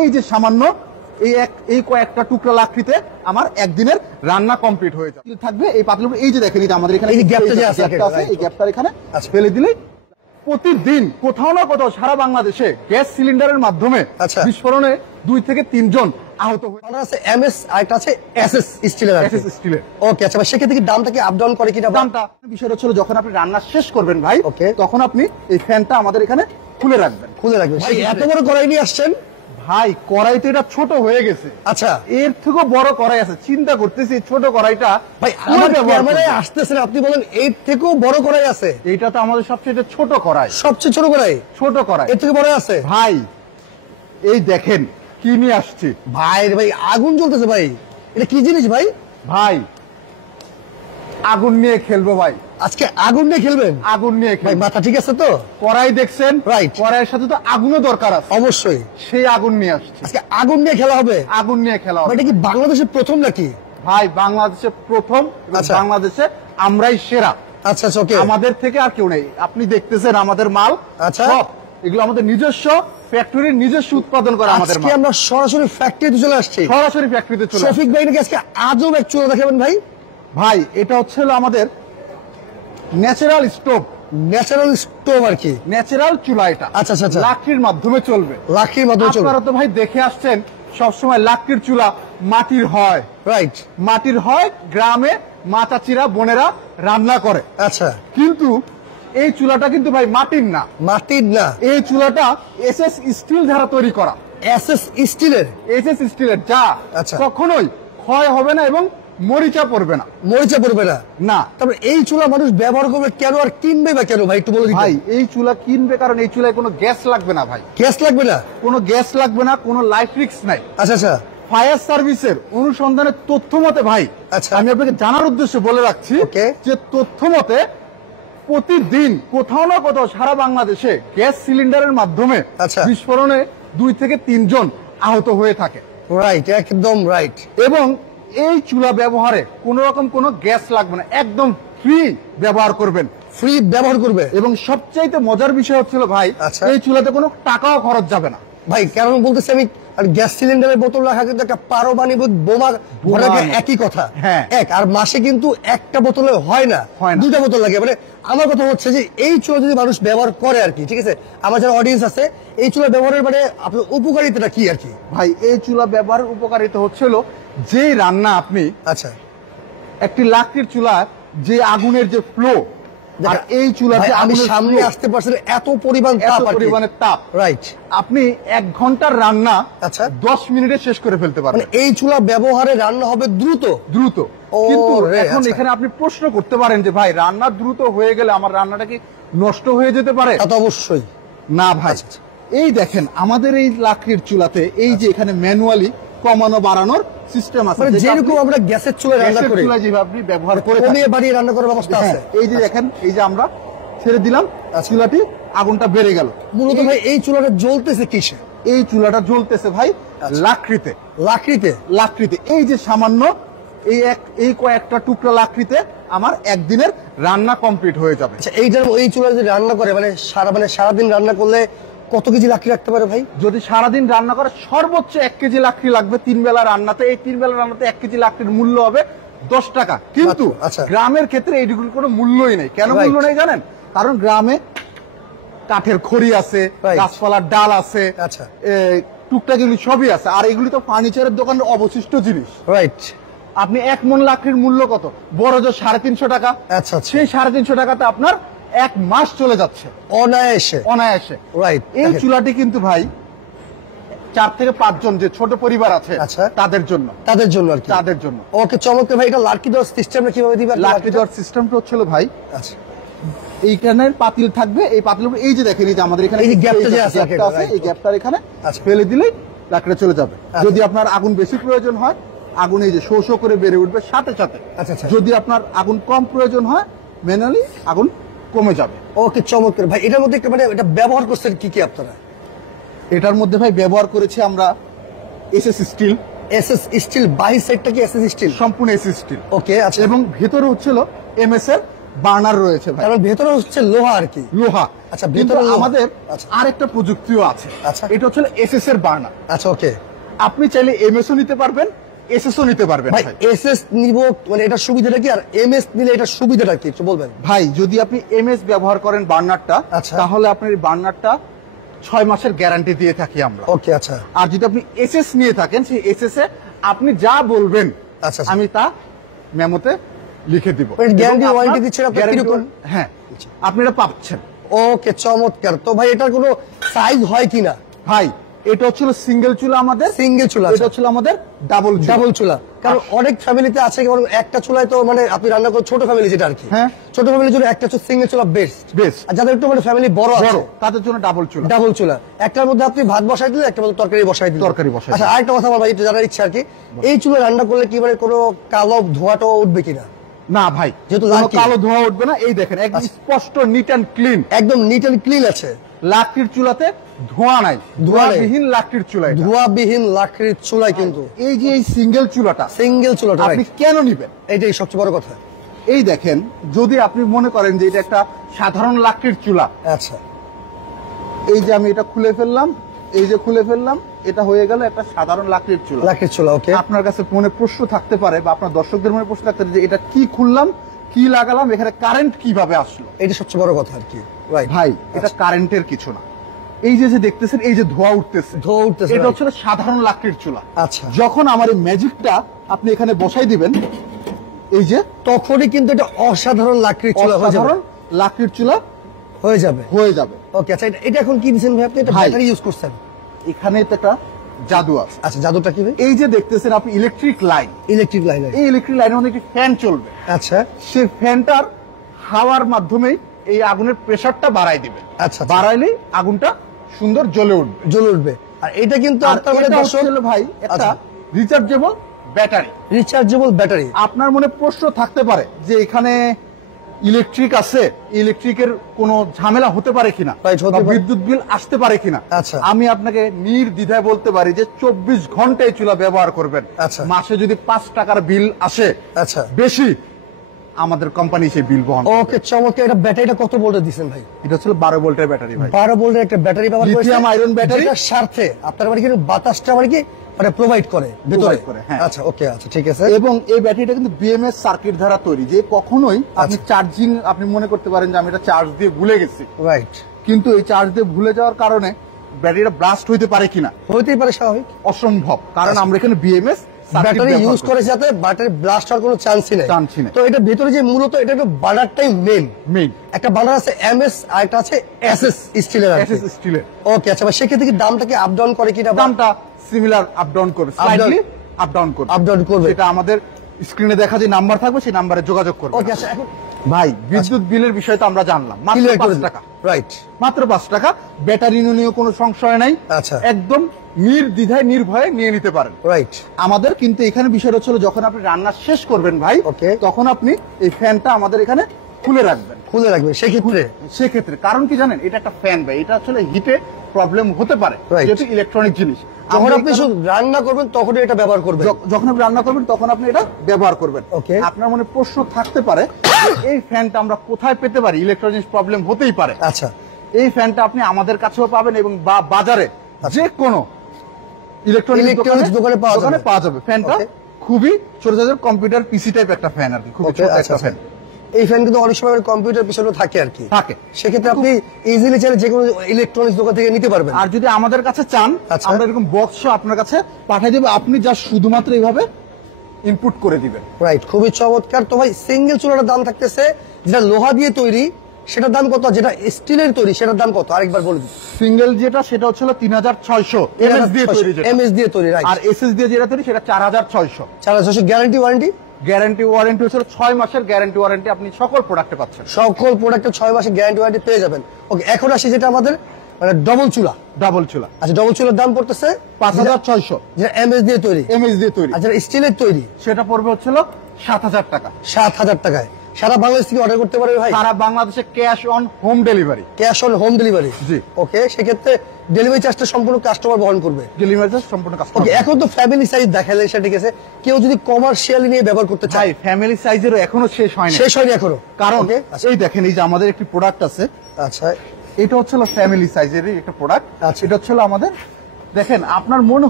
এই যে সামান্য এই কয়েকটা টুকরা লাকড়িতে আমার একদিনের রান্না কমপ্লিট হয়ে যাবে। থাকবে এই পাতিলের উপর এই যে দেখেন, আমাদের এখানে এই গ্যাপটা যে আছে, এই গ্যাপটার এখানে ফেলে দিলেই প্রতিদিন কোথাও না কোথাও সারা বাংলাদেশে গ্যাস সিলিন্ডারের মাধ্যমে বিস্ফোরণে 2 থেকে 3 জন আহত হয়ে আছে। এমএস আরেকটা আছে এসএস স্টিলের। ওকে, আচ্ছা সেক্ষেত্রে কি দামটা কি আপ ডাউন করে কিনা? দামটা বিষয়টা হচ্ছে যখন আপনি রান্না শেষ করবেন ভাই, তখন আপনি এই ফ্যানটা আমাদের এখানে খুলে রাখবেন। ভাই এত বড় কড়াই নিয়ে আসছেন ভাই, কড়াই তো এটা ছোট হয়ে গেছে। আচ্ছা, এর থেকেও বড় কড়াই আছে, চিন্তা করতেছি ছোট কড়াইটা ভাই আমার ক্যামেরায় আসতেছে না, আপনি বলেন এর থেকেও বড় কড়াই আছে। এটা তো আমাদের সবচেয়ে ছোট কড়াই, সবচেয়ে ছোট কড়াই। ছোট কড়াই এর থেকে বড় আছে ভাই। এই দেখেন কি নিয়ে আসছি ভাই। ভাই আগুন জ্বলতেছে ভাই, এটা কি জিনিস ভাই? ভাই আগুন নিয়ে খেলবো ভাই, আজকে আগুন নিয়ে খেলবেন? আগুন নিয়ে ভাই, মাথা ঠিক আছে তো? কড়াই দেখছেন, রাইট, কড়াইয়ের সাথে তো আগুনও দরকার আছে অবশ্যই, সেই আগুন নিয়ে আসছে। আজকে আগুন নিয়ে খেলা হবে, আগুন নিয়ে খেলা হবে। এটা কি বাংলাদেশের প্রথম নাকি ভাই? বাংলাদেশের প্রথম, বাংলাদেশে আমরাই সেরা। আচ্ছা আচ্ছা, ওকে, আমাদের থেকে আর কেউ নেই। আপনি দেখতেছেন আমাদের মাল, আচ্ছা এগুলো আমাদের নিজস্ব ফ্যাক্টরির নিজস্ব উৎপাদন করা আমাদের মাল। আমরা সরাসরি ফ্যাক্টরিতে চলে আসছি, সরাসরি ফ্যাক্টরিতে চলে। শফিক ভাই নাকি আজকে আজব এক চুলা দেখাবেন ভাই? ভাই এটা হচ্ছে আমাদের ন্যাচারাল স্টোভ। ন্যাচারাল স্টোভ আর কি, ন্যাচারাল চুলা এটা। আচ্ছা আচ্ছা, লাকড়ির মাধ্যমে চলবে, লাকড়ির মাধ্যমে চলবে। আপনারা তো ভাই দেখে আসছেন সবসময় লাকড়ির চুলা মাটির হয়, রাইট, মাটির হয়, গ্রামে মা চাচিরা বোনেরা রান্না করে। আচ্ছা, কিন্তু এই চুলাটা কিন্তু ভাই মাটির না, মাটির না। এই চুলাটা এসএস স্টিল দ্বারা তৈরি করা। এসএস স্টিলের, এসএস স্টিলের, যা কখনোই ক্ষয় হবে না এবং মরিচা পড়বে না, মরিচা পড়বে না। না, তারপরে এই চুলা মানুষ ব্যবহার করবে কেন আর কিনবে বা কেন ভাই একটু বলে দিন ভাই। এই চুলা কিনবে কারণ এই চুলায় কোনো গ্যাস লাগবে না ভাই। গ্যাস লাগবে না, কোনো গ্যাস লাগবে না, কোনো লাইফ রিস্ক নাই। আচ্ছা আচ্ছা, ফায়ার সার্ভিসের অনুসন্ধানের তথ্য মতে ভাই, আচ্ছা আমি আপনাকে জানার উদ্দেশ্যে বলে রাখছি যে তথ্য মতে প্রতিদিন কোথাও না কোথাও সারা বাংলাদেশে গ্যাস সিলিন্ডারের মাধ্যমে বিস্ফোরণে 2 থেকে 3 জন আহত হয়ে থাকে। রাইট, একদম রাইট। এবং এই চুলা ব্যবহারে কোন রকম কোনো গ্যাস লাগবে না, একদম ফ্রি ব্যবহার করবেন, ফ্রি ব্যবহার করবে। এবং সবচাইতে মজার বিষয় হচ্ছিল ভাই, এই চুলাতে কোনো টাকাও খরচ যাবে না ভাই। কারণ বলতেছি আমি, আর গ্যাস সিলিন্ডারের বোতল রাখা কিন্তু একটা পারমাণবিক বোমা ভরাকে একই কথা। হ্যাঁ, এক আর মাসে কিন্তু একটা বোতলে হয় না, 2টা বোতল লাগে। মানে আমার কথা হচ্ছে যে এই চুলা যদি মানুষ ব্যবহার করে আর কি, ঠিক আছে, আমার যারা অডিয়েন্স আছে, এই চুলা ব্যবহারের মানে আপনার উপকারিতাটা কি আর কি? ভাই এই চুলা ব্যবহারের উপকারিতা হচ্ছিল যে রান্না আপনি, আচ্ছা একটি লাকড়ির চুলা যে আগুনের যে ফ্লো, আর এই চুলাতে আমি সামনে আসতে পারছেন এত পরিমাণের তাপ, রাইট, আপনি 1 ঘন্টার রান্না 10 মিনিটে শেষ করে ফেলতে পারবেন। এই চুলা ব্যবহারে রান্না হবে দ্রুত দ্রুত। কিন্তু এখন এখানে আপনি প্রশ্ন করতে পারেন যে ভাই রান্না দ্রুত হয়ে গেলে আমার রান্নাটা কি নষ্ট হয়ে যেতে পারে? তা তো অবশ্যই না ভাই। এই দেখেন আমাদের এই লাকড়ির চুলাতে এই যে এখানে ম্যানুয়ালি কমানো বাড়ানোর সিস্টেম আছে, যেরকম আমরা গ্যাসের চুলায় রান্না করি, যেভাবে আপনি ব্যবহার করে কমিয়ে বাড়িয়ে রান্না করার ব্যবস্থা আছে। এই যে দেখেন, এই যে আমরা ছেড়ে দিলাম চুলাটি, আগুনটা বেড়ে গেল। মূলত ভাই এই চুলাটা জ্বলতেছে কিসে? এই চুলাটা জ্বলতেছে ভাই লাকড়িতে, লাকড়িতে, লাকড়িতে। এই যে সামান্য এই কয়েকটা টুকরা লাকড়িতে আমার একদিনের রান্না কমপ্লিট হয়ে যাবে। এই চুলা যদি রান্না করে মানে সারাদিন রান্না করলে কত কেজি লাকড়ি রাখতে পারে ভাই? যদি সারাদিন রান্না করে সর্বোচ্চ 1 কেজি লাকড়ি লাগবে 3 বেলা রান্নাতে। এই 3 বেলা রান্নাতে 1 কেজি লাকড়ির মূল্য হবে 10 টাকা। কিন্তু গ্রামের ক্ষেত্রে এইগুলোর কোনো মূল্যই নেই। কেন মূল্য নেই জানেন? কারণ গ্রামে কাঠের খড়ি আছে, গাছপালার ডাল আছে, টুকটাক এগুলি সবই আছে। আর এগুলি তো ফার্নিচারের দোকানের অবশিষ্ট জিনিস, রাইট। আপনি 1 মণ লাকড়ির মূল্য কত? বড় যে 350 টাকা। আচ্ছা, সেই 350 টাকাতে আপনার 1 মাস চলে যাচ্ছে অনায়াসে, অনায়াসে, রাইট। এই চুলাটি কিন্তু ভাই 4 থেকে 5 জন যে ছোট পরিবার আছে তাদের জন্য আর কি, তাদের জন্য। ওকে, চমৎকার ভাই। এটা লাকড়ি দেওয়ার সিস্টেমটা কিভাবে দিবেন? লাকড়ি দেওয়ার সিস্টেমটা হচ্ছিল ভাই, আচ্ছা এইখানে পাতিল থাকবে, এই পাতিলের উপর এই যে দেখেন, এই যে আমাদের এখানে এই গ্যাপটা যে আছে, এই গ্যাপটার এখানে ফেলে দিলেই লাকড়িটা চলে যাবে। যদি আপনার আগুন বেশি প্রয়োজন হয়, আগুন এই যে শো শো করে বেড়ে উঠবে সাথে সাথে। যদি আপনার আগুন কম প্রয়োজন হয়, ম্যানুয়ালি আগুন কমে যাবে। ওকে, চমৎকার ভাই। এটার মধ্যে মানে এটা ব্যবহার করছেন কি কি আপনারা? এটার মধ্যে ভাই ব্যবহার করেছি আমরা এসএস স্টিল। এসএস স্টিল, বাহির সাইডটা কি এসএস স্টিল? সম্পূর্ণ এসএস স্টিল। ওকে, আচ্ছা। এবং ভেতরে হচ্ছিল এমএস এর বার্নার রয়েছে ভাই, কারণ ভেতরে হচ্ছে লোহা আর কি, লোহা। আচ্ছা, কিন্তু ভিতরে আমাদের আচ্ছা। আরেকটা প্রযুক্তিও আছে। আচ্ছা। এটা হচ্ছে এসএস এর বার্নার। আচ্ছা, ওকে আপনি চাইলে এমএসও নিতে পারবেন, এসএসও নিতে পারবেন। ভাই, এসএস নিব মানে এটা সুবিধাটা কি, আর এমএস নিলে এটা সুবিধাটা কি একটু বলবেন? ভাই যদি আপনি এমএস ব্যবহার করেন বার্নারটা, আচ্ছা। তাহলে আপনার এই বার্নারটা 6 মাসের গ্যারান্টি দিয়ে থাকি আমরা। ওকে, আচ্ছা আর যদি আপনি এসএস নিয়ে থাকেন, সেই এসএস এ আপনি যা বলবেন আচ্ছা, আমি তা মেমোতে লিখে দিব। গ্যারান্টি এবং ওয়ারেন্টি আপনার দিচ্ছেন আপনি guarantee কিরকম? হ্যাঁ, আপনি এটা পাচ্ছেন। ওকে, চমৎকার। তো ভাই এটার কোনো সাইজ হয় কিনা? ভাই এটা হচ্ছিল সিঙ্গেল চুলা আমাদের, সিঙ্গেল চুলা, এটা হচ্ছিল আমাদের ডাবল ডাবল চুলা। কারণ অনেক ফ্যামিলিতে আছে কারণ একটা চুলায় তো মানে আপনি রান্না করেন, ছোট ফ্যামিলি যেটা আর কি, হ্যাঁ, ছোট ফ্যামিলির জন্য একটা সিঙ্গেল চুলা বেস্ট। আর যাদের একটু মানে ফ্যামিলি বড় আছে তাদের জন্য ডাবল চুলা। ডাবল চুলা, একটার মধ্যে আপনি ভাত বসাই দিলেন, একটার মধ্যে তরকারি বসাই দিলেন। আচ্ছা, আরেকটা কথা বলবো, এটা জানার ইচ্ছা আর কি, এই চুলা রান্না করলে কি মানে কোনো কালো ধোঁয়াটা উঠবে কিনা? না ভাই, যেহেতু কোনো কালো ধোঁয়া উঠবে না। এই দেখেন একদম স্পষ্ট নিট এন্ড ক্লিন, একদম নিট এন্ড ক্লিন আছে। লাকড়ির চুলাতে ধোঁয়া নাই, ধোঁয়াবিহীন লাকড়ির চুলায়, ধোঁয়াবিহীন লাকড়ির চুলায়। কিন্তু এই যে এই সিঙ্গেল চুলাটা আপনি কেন নিবেন, এইটাই সবচেয়ে বড় কথা। এই দেখেন, যদি আপনি মনে করেন যে এটা একটা সাধারণ লাকড়ির চুলা, আচ্ছা, এই যে আমি এটা খুলে ফেললাম, এই যে খুলে ফেললাম, এটা হয়ে গেল একটা সাধারণ লাকড়ির চুলা। লাকড়ির চুলা, ওকে। আপনার কাছে মনে প্রশ্ন থাকতে পারে বা আপনার দর্শকদের মনে প্রশ্ন থাকতে পারে যে এটা কি খুললাম, কি লাগালাম, এখানে কারেন্ট কিভাবে আসলো? এটা সবচেয়ে বড় কথা আর কি। ভাই এটা কারেন্টের কিছু না। এই যে দেখতেছেন, এই যে ধোঁয়া উঠতেছে, এটা হচ্ছে সাধারণ লাকড়ির চুলা। আচ্ছা, যখন আমার এই ম্যাজিকটা আপনি এখানে বসাই দিবেন, এই যে তখনই কিন্তু এটা অসাধারণ লাকড়ির চুলা হয়ে যাবে, লাকড়ির চুলা হয়ে যাবে, হয়ে যাবে। ওকে, আচ্ছা, এটা এখন কি দিচ্ছেন ভাই আপনি? এটা ব্যাটারি ইউজ করছেন? এখানে তো একটা জাদু আছে। আচ্ছা, জাদুটা কি ভাই? এই যে দেখতেছেন আপনি ইলেকট্রিক লাইন, ইলেকট্রিক লাইন, এই ইলেকট্রিক লাইনের মধ্যে একটি ফ্যান চলবে। আচ্ছা, সেই ফ্যানটার হাওয়ার মাধ্যমেই এই আগুনের প্রেসারটা বাড়াই দিবে। আচ্ছা, বাড়াইলেই আগুনটা সুন্দর জ্বলে উঠবে, জ্বলে উঠবে। আর এটা কিন্তু আপনার মানে দর্শক ভাই একটা রিচার্জেবল ব্যাটারি, রিচার্জেবল ব্যাটারি। আপনার মনে প্রশ্ন থাকতে পারে যে এখানে ইলেকট্রিক আছে, ইলেকট্রিকের কোনো ঝামেলা হতে পারে কিনা, বিদ্যুৎ বিল আসতে পারে কিনা। আচ্ছা, আমি আপনাকে নির্দ্বিধায় বলতে পারি যে 24 ঘন্টায় চুলা ব্যবহার করবেন। আচ্ছা, মাসে যদি 5 টাকার বিল আসে, আচ্ছা, বেশি, আমাদের কোম্পানি সেই বিল বহন। ওকে, চমৎকার। এটা ব্যাটারিটা কত ভোল্টের দিবেন ভাই? এটা হচ্ছে 12 ভোল্টের ব্যাটারি ভাই। 12 ভোল্টের একটা ব্যাটারি ব্যবহার করেছেন, লিথিয়াম আয়রন ব্যাটারি। এটার সাথে আপনার মানে কিন্তু বাতাসটা মানে কি মানে প্রোভাইড করে ভিতরে। হ্যাঁ, আচ্ছা, ওকে, আচ্ছা, ঠিক আছে। এবং এই ব্যাটারিটা কিন্তু বিএমএস সার্কিট দ্বারা তৈরি, যে কখনোই আপনি চার্জিং, আপনি মনে করতে পারেন যে আমি এটা চার্জ দিয়ে ভুলে গেছি, রাইট, কিন্তু এই চার্জ দিয়ে ভুলে যাওয়ার কারণে ব্যাটারিটা ব্লাস্ট হইতে পারে কিনা, হইতেই পারে, স্বাভাবিক, অসম্ভব। কারণ আমরা এখানে বিএমএস ব্যাটারি ইউজ করে যাতে ব্যাটারি ব্লাস্ট হওয়ার কোনো চান্সই নেই। তো এটা ভিতরে যে মূলত এটা একটু বার্নারটাই মেইন। একটা বার্নার আছে এমএস, আর একটা আছে এসএস স্টিলের। এসএস স্টিলের, ওকে, আচ্ছা, সেক্ষেত্রে কি দামটা কি আপ ডাউন করে কিনা? দামটা সিমিলার আপ ডাউন করবে, স্লাইটলি আপ ডাউন করবে, আপ ডাউন করবে। সেটা আমাদের স্ক্রিনে দেখা যে নাম্বার থাকবে, সেই নাম্বারে যোগাযোগ করবে। ওকে, আচ্ছা, এখন ভাই বিদ্যুৎ বিলের বিষয় তো আমরা জানলাম, মাত্র 5 টাকা। রাইট, মাত্র 5 টাকা। ব্যাটারি নিয়ে কোনো সংশয় নাই। আচ্ছা, একদম নির্দ্বিধায় নির্ভয়ে নিয়ে নিতে পারেন। রাইট। আমাদের কিন্তু এখানে বিষয়টা হচ্ছে যখন আপনি রান্না শেষ করবেন ভাই, তখন আপনি এই ফ্যানটা আমাদের এখানে খুলে রাখবেন, সেক্ষেত্রে কারণ কি জানেন, এটা একটা ফ্যান ভাই, এটা আসলে হিটে প্রবলেম হতে পারে, যেহেতু ইলেকট্রনিক জিনিস। যখন আপনি শুধু রান্না করবেন তখন এটা ব্যবহার করবেন, যখন আপনি রান্না করবেন তখন আপনি এটা ব্যবহার করবেন। আপনার মনে প্রশ্ন থাকতে পারে এই ফ্যানটা আমরা কোথায় পেতে পারি, ইলেকট্রনিক প্রবলেম হতেই পারে। আচ্ছা, এই ফ্যানটা আপনি আমাদের কাছেও পাবেন এবং বাজারে যে কোনো ইলেকট্রনিক দোকানে পাওয়া যাবে। ফ্যানটা খুবই ছোট ছোট কম্পিউটার পিসি টাইপ একটা ফ্যান আর কি, খুব ছোট একটা ফ্যান। এই ফ্যান কিন্তু অনেক সময় কম্পিউটার পিছনে থাকে আর কি, থাকে। সেক্ষেত্রে আপনি ইজিলি চাইলে যে কোনো ইলেকট্রনিক্স দোকান থেকে নিতে পারবেন। আর যদি আমাদের কাছে চান, আমরা এরকম বক্স আপনার কাছে পাঠিয়ে দেব, আপনি যা শুধুমাত্র এইভাবে ইনপুট করে দিবেন। রাইট, খুবই চমৎকার। তো ভাই সিঙ্গেল চুলার দাম থাকতেছে যেটা লোহা দিয়ে তৈরি সেটার দাম কত, যেটা স্টিলের তৈরি সেটার দাম কত আরেকবার বলে দিন। সিঙ্গেল যেটা সেটা হচ্ছে 3600 এমএস দিয়ে তৈরি, এমএস দিয়ে তৈরি, রাইট। আর এসএস দিয়ে যেটা তৈরি সেটা 4600। 4600 গ্যারান্টি ওয়ারেন্টি? গ্যারান্টি ওয়ারেন্টি হচ্ছে 6 মাসের গ্যারান্টি ওয়ারেন্টি, আপনি সকল প্রোডাক্টে পাচ্ছেন। সকল প্রোডাক্টে 6 মাসের গ্যারান্টি ওয়ারেন্টি পেয়ে যাবেন। ওকে, এখন আসি যেটা আমাদের মানে ডাবল চুলা। আচ্ছা, ডাবল চুলার দাম পড়তেছে 5600, যেটা এমএস দিয়ে তৈরি। আর যেটা স্টিলের তৈরি সেটা পড়বে হচ্ছিল 7000 টাকা। 7000 টাকায় সারা বাংলাদেশ থেকে অর্ডার করতে পারবে ভাই? সারা বাংলাদেশে cash on home delivery. Cash on home delivery, জি। ওকে, সেক্ষেত্রে ডেলিভারি চার্জটা সম্পূর্ণ কাস্টমার বহন করবে। ডেলিভারি চার্জ সম্পূর্ণ কাস্টমার। ওকে, এখন তো ফ্যামিলি সাইজ দেখালেন, সেটা ঠিক আছে। কেউ যদি কমার্শিয়ালি নিয়ে ব্যবহার করতে চায়, ফ্যামিলি সাইজেরও এখনো শেষ হয়নি এখনো। কারণ এই দেখেন, এই যে আমাদের একটি প্রোডাক্ট আছে। আচ্ছা, এটা হচ্ছে ফ্যামিলি সাইজের একটা প্রোডাক্ট। এটা হচ্ছে আমাদের, দেখেন আপনার মনে